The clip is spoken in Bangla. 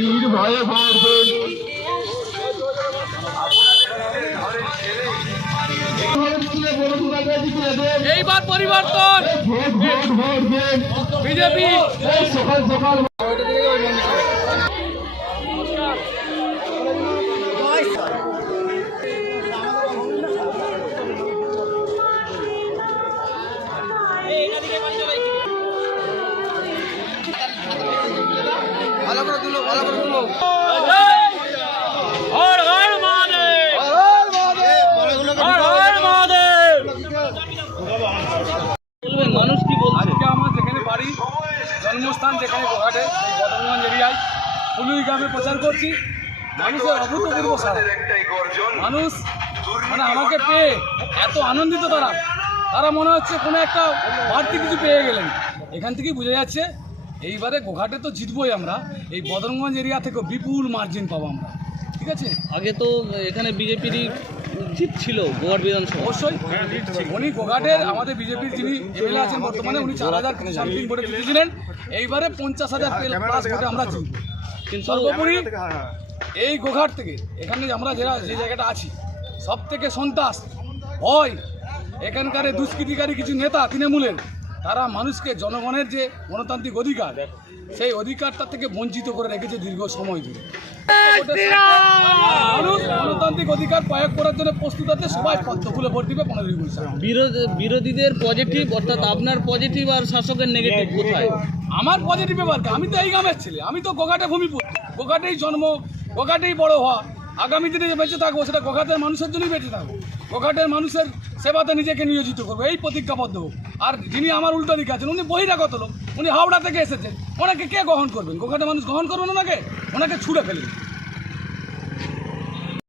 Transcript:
নির্ভয়ে ভোট দেন। এইবার পরিবর্তন বিজেপি। সকাল সকাল ভালো করে তুলো, ভালো করে তুলো। মানুষ কি বলছে? আজকে আমার যেখানে বাড়ি, জন্মস্থান যেখানে গোঘাটে, সেই বদরগঞ্জ এরিয়ায় ফুলুই গ্রামে প্রচার করছি। মানুষের অভূতপূর্ব সাড়া। মানুষ মানে আমাকে পেয়ে এত আনন্দিত, তারা মনে হচ্ছে কোনো একটা বাড়তি কিছু পেয়ে গেলেন। এখান থেকেই বোঝা যাচ্ছে এইবারে গোঘাটে তো জিতবই আমরা, এই বদরগঞ্জ এরিয়া থেকেও বিপুল মার্জিন পাবো আমরা। ঠিক আছে, আগে তো এখানে বিজেপিরই জিত ছিল গোঘাট বিধানসভা। অবশ্যই উনি গোঘাটের আমাদের বিজেপির যিনি এমএলএ আছেন বর্তমানে, উনি 4000 সামথিং ভোটে জিতেছিলেন। এইবারে 50,000 প্লাস ভোটে আমরা জিতব। কিন্তু সর্বোপরি এই গোঘাট থেকে এখানে আমরা যে জায়গাটা আছি, সব থেকে সন্ত্রাস ভয়, এখানকার দুষ্কৃতিকারী কিছু নেতা তৃণমূলের, তারা মানুষকে জনগণের যে গণতান্ত্রিক অধিকার, সেই অধিকারটা থেকে বঞ্চিত করে রেখেছে দীর্ঘ সময় ধরে। মানুষ গণতান্ত্রিক অধিকার প্রয়োগ করার জন্য প্রস্তুত আছে, সবাই পদ্ম ফুলে ভোট দিবে 15 বৈশাখ। বিরোধীদের পজিটিভ, অর্থাৎ আপনার পজিটিভ আর শাসকের নেগেটিভ কোথায়? আমার পজিটিভ ব্যাপার, আমি তো এই গ্রামের ছেলে, আমি তো গোঘাটে ভূমিপুত্র, গোঘাটেই জন্ম, গোঘাটেই বড় হওয়া। আগামী দিনে যে বেঁচে থাকবো সেটা গোঘাটের মানুষের জন্যই বেঁচে থাকবো, গোঘাটের মানুষের সেবাতে নিজেকে নিয়োজিত করবো, এই প্রতিজ্ঞাবদ্ধ হোক। আর যিনি আমার উল্টো দিকে আছেন, উনি বহিরাগত লোক, উনি হাওড়া থেকে এসেছেন, ওনাকে কে গ্রহণ করবেন? গোঘাটের মানুষ গ্রহণ করবেন ওনাকে ছুঁড়ে ফেলবেন।